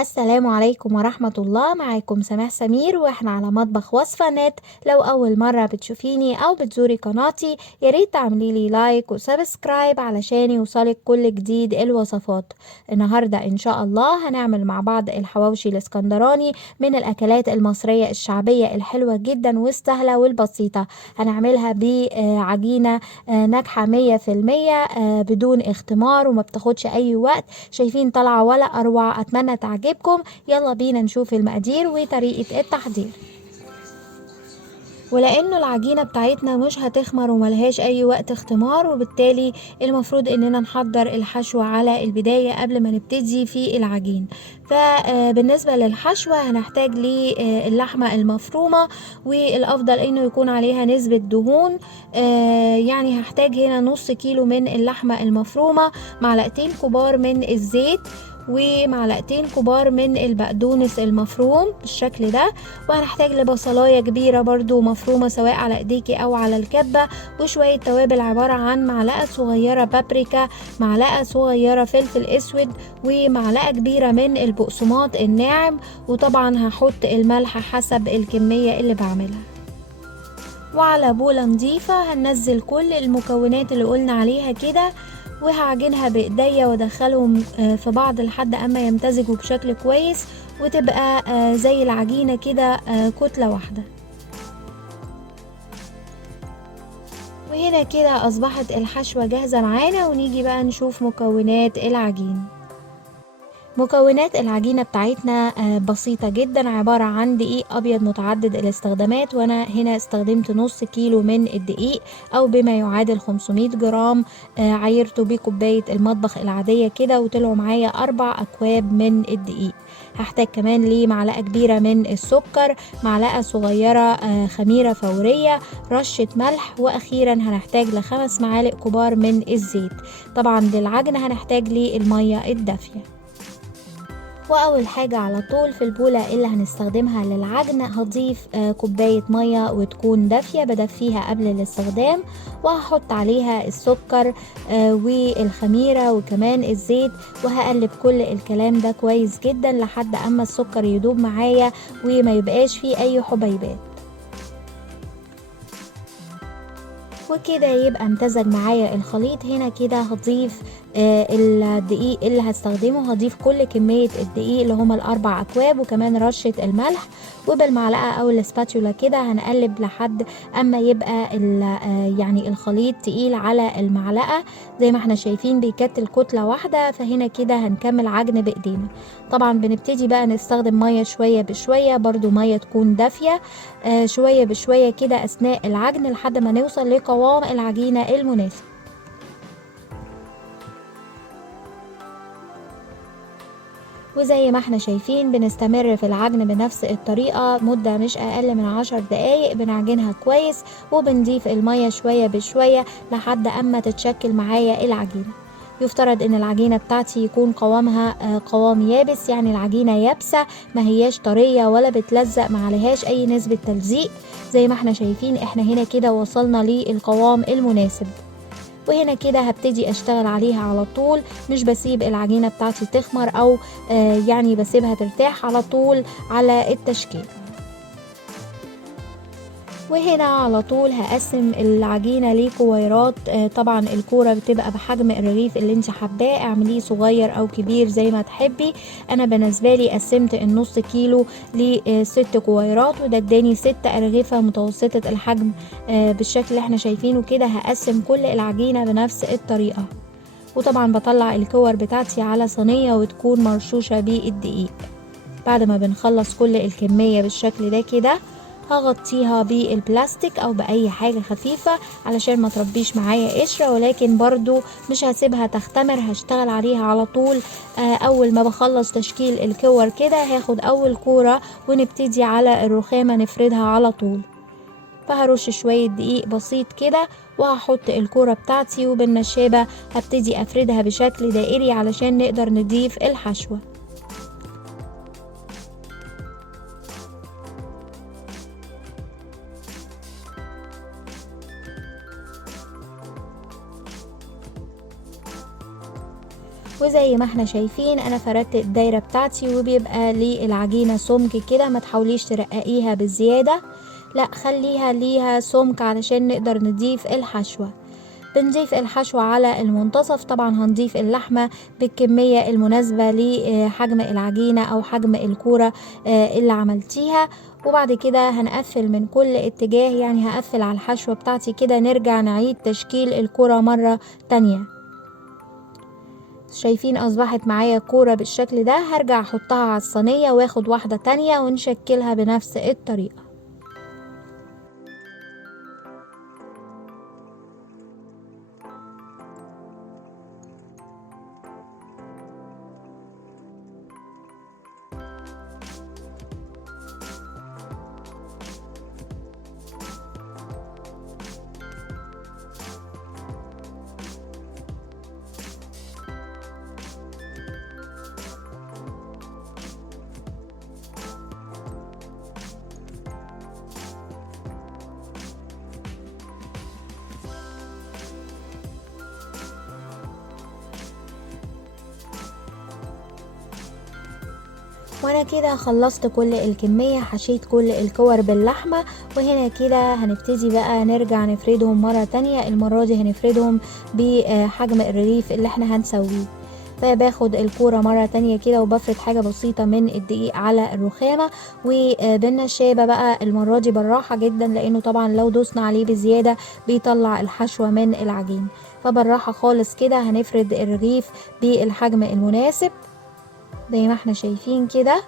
السلام عليكم ورحمة الله. معاكم سماح سمير واحنا على مطبخ وصفة نت. لو أول مرة بتشوفيني أو بتزوري قناتي ياريت تعملي لي لايك وسبسكرايب علشان يوصلك كل جديد الوصفات. النهاردة إن شاء الله هنعمل مع بعض الحواوشي الاسكندراني من الأكلات المصرية الشعبية الحلوة جدا والسهلة والبسيطة. هنعملها بعجينة ناجحة 100% بدون اختمار وما بتاخدش أي وقت. شايفين طالعة ولا أروع؟ أتمنى تعجبكم. يلا بينا نشوف المقادير وطريقة التحضير. ولأنه العجينة بتاعتنا مش هتخمر وملهاش أي وقت اختمار، وبالتالي المفروض إننا نحضر الحشو على البداية قبل ما نبتدي في العجين. فبالنسبة للحشوة هنحتاج للحمة المفرومة، والأفضل إنه يكون عليها نسبة دهون. يعني هحتاج هنا نص كيلو من اللحمة المفرومة، معلقتين كبار من الزيت، ومعلقتين كبار من البقدونس المفروم بالشكل ده. وهنحتاج لبصلاية كبيرة برضو مفرومة سواء على ايديكي او على الكبة، وشوية توابل عبارة عن معلقة صغيرة بابريكا، معلقة صغيرة فلفل اسود، ومعلقة كبيرة من البقسماط الناعم. وطبعا هحط الملح حسب الكمية اللي بعملها. وعلى بولة نضيفة هننزل كل المكونات اللي قلنا عليها كده، وهعجنها بايديا وادخلهم في بعض لحد اما يمتزجوا بشكل كويس، وتبقى زي العجينة كده كتلة واحدة. وهنا كده اصبحت الحشوة جاهزة معانا، ونيجي بقى نشوف مكونات العجين. مكونات العجينة بتاعتنا بسيطة جدا، عبارة عن دقيق أبيض متعدد الاستخدامات، وأنا هنا استخدمت نص كيلو من الدقيق أو بما يعادل 500 جرام. عايرته بكوباية المطبخ العادية كده، وطلعوا معايا 4 أكواب من الدقيق. هحتاج كمان ليه معلقة كبيرة من السكر، معلقة صغيرة خميرة فورية، رشة ملح، وأخيرا هنحتاج ل5 معالق كبار من الزيت. طبعا للعجنة هنحتاج ليه المية الدافية. واول حاجة على طول في البولة اللي هنستخدمها للعجن هضيف كوباية مية وتكون دافية، بدفيها قبل الاستخدام، وهحط عليها السكر والخميرة وكمان الزيت، وهقلب كل الكلام ده كويس جدا لحد اما السكر يدوب معايا وما يبقاش فيه اي حبيبات. وكده يبقى امتزج معايا الخليط. هنا كده هضيف الدقيق اللي هستخدمه، هضيف كل كمية الدقيق اللي هما ال4 أكواب، وكمان رشة الملح، وبالمعلقة أو الاسباتيولا كده هنقلب لحد أما يبقى يعني الخليط تقيل على المعلقة زي ما احنا شايفين بيكتل كتلة واحدة. فهنا كده هنكمل عجن بإيدينا. طبعا بنبتدي بقى نستخدم مية شوية بشوية، برضو مية تكون دافية شوية بشوية كده أثناء العجن لحد ما نوصل لقوام العجينة المناسب. وزي ما احنا شايفين بنستمر في العجن بنفس الطريقة مدة مش أقل من 10 دقايق، بنعجنها كويس وبنضيف المية شوية بشوية لحد أما تتشكل معايا العجينة. يفترض ان العجينة بتاعتي يكون قوامها قوام يابس، يعني العجينة يابسة ما هياش طرية ولا بتلزق، ما عليهاش اي نسبة تلزيق. زي ما احنا شايفين احنا هنا كده وصلنا للقوام المناسب. وهنا كده هبتدي اشتغل عليها على طول، مش بسيب العجينة بتاعتي تخمر او يعني بسيبها ترتاح، على طول على التشكيل. وهنا على طول هقسم العجينة لكويرات. طبعا الكورة بتبقى بحجم الرغيف اللي انت حباه، اعمليه صغير او كبير زي ما تحبي. انا بالنسبة لي قسمت النص كيلو ل6 كويرات، وده اداني 6 أرغفة متوسطة الحجم بالشكل اللي احنا شايفينه كده. هقسم كل العجينة بنفس الطريقة، وطبعا بطلع الكور بتاعتي على صينية وتكون مرشوشة بالدقيق. بعد ما بنخلص كل الكمية بالشكل ده كده هغطيها بالبلاستيك او باي حاجة خفيفة علشان ما تربيش معايا قشرة، ولكن برضو مش هسيبها تختمر، هشتغل عليها على طول. اول ما بخلص تشكيل الكور كده هاخد اول كورة ونبتدي على الرخامة نفردها على طول. فهرش شوية دقيق بسيط كده، وهحط الكورة بتاعتي وبالنشابة هبتدي افردها بشكل دائري علشان نقدر نضيف الحشوة. وزي ما احنا شايفين انا فردت الدايرة بتاعتي، وبيبقى للعجينة سمك كده، ما تحاوليش ترققيها بالزيادة، لا خليها ليها سمك علشان نقدر نضيف الحشوة. بنضيف الحشوة على المنتصف. طبعا هنضيف اللحمة بالكمية المناسبة لحجم العجينة او حجم الكورة اللي عملتيها. وبعد كده هنقفل من كل اتجاه، يعني هقفل على الحشوة بتاعتي كده. نرجع نعيد تشكيل الكورة مرة تانية. شايفين اصبحت معايا كورة بالشكل ده. هرجع احطها على الصينية واخد واحدة تانية ونشكلها بنفس الطريقة. وانا كده خلصت كل الكمية، حشيت كل الكور باللحمة. وهنا كده هنبتدي بقى نرجع نفردهم مرة تانية. المرة دي هنفردهم بحجم الرغيف اللي احنا هنسويه. فباخد الكورة مرة تانية كده وبفرد حاجة بسيطة من الدقيق على الرخامة، وبالنشابة بقى المرة دي بالراحة جدا، لانه طبعا لو دوسنا عليه بزيادة بيطلع الحشوة من العجين. فبالراحة خالص كده هنفرد الرغيف بالحجم المناسب زي ما احنا شايفين كده.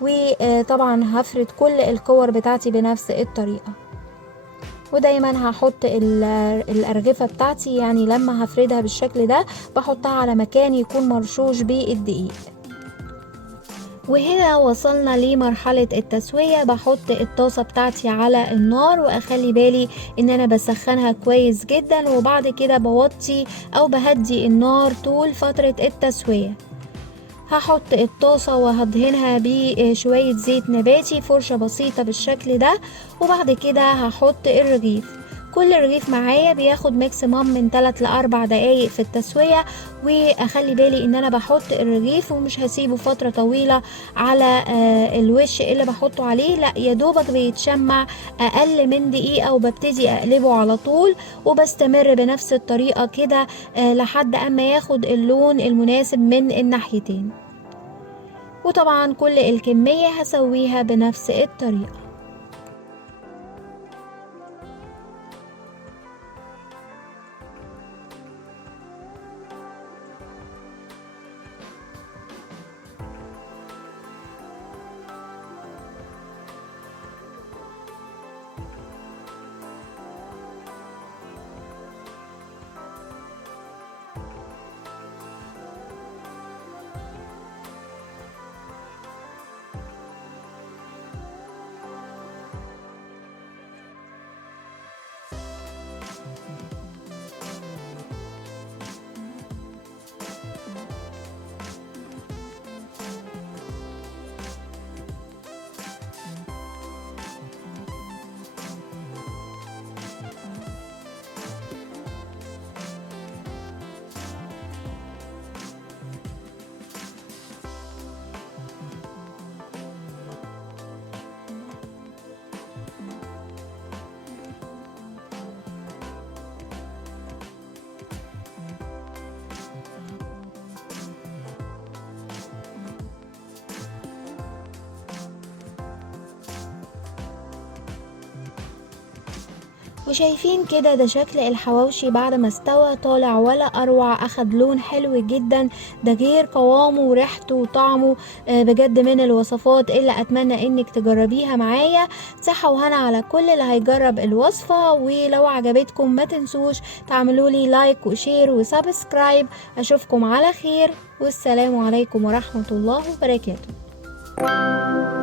وطبعا هفرد كل الكور بتاعتي بنفس الطريقة. ودايما هحط الأرغفة بتاعتي، يعني لما هفردها بالشكل ده بحطها على مكان يكون مرشوش بالدقيق. وهنا وصلنا لمرحلة التسوية. بحط الطاسة بتاعتي على النار واخلي بالي ان انا بسخنها كويس جدا، وبعد كده بوطي او بهدي النار طول فترة التسوية. هحط الطاسة وهدهنها بشوية زيت نباتي، فرشة بسيطة بالشكل ده. وبعد كده هحط الرغيف. كل رغيف معايا بياخد ماكسيموم من 3 ل 4 دقايق في التسوية. واخلي بالي ان انا بحط الرغيف ومش هسيبه فترة طويلة على الوش اللي بحطه عليه، لا يدوبك بيتشمع اقل من دقيقة، وببتدي اقلبه على طول وبستمر بنفس الطريقة كده لحد اما ياخد اللون المناسب من الناحيتين. وطبعا كل الكمية هسويها بنفس الطريقة. وشايفين كده ده شكل الحواوشي بعد ما استوى، طالع ولا اروع، اخد لون حلو جدا. ده غير قوامه وريحته وطعمه. بجد من الوصفات اللي اتمنى انك تجربيها معايا. صحة وهنا على كل اللي هيجرب الوصفة. ولو عجبتكم ما تنسوش تعملوا لي لايك وشير وسبسكرايب. اشوفكم على خير، والسلام عليكم ورحمة الله وبركاته.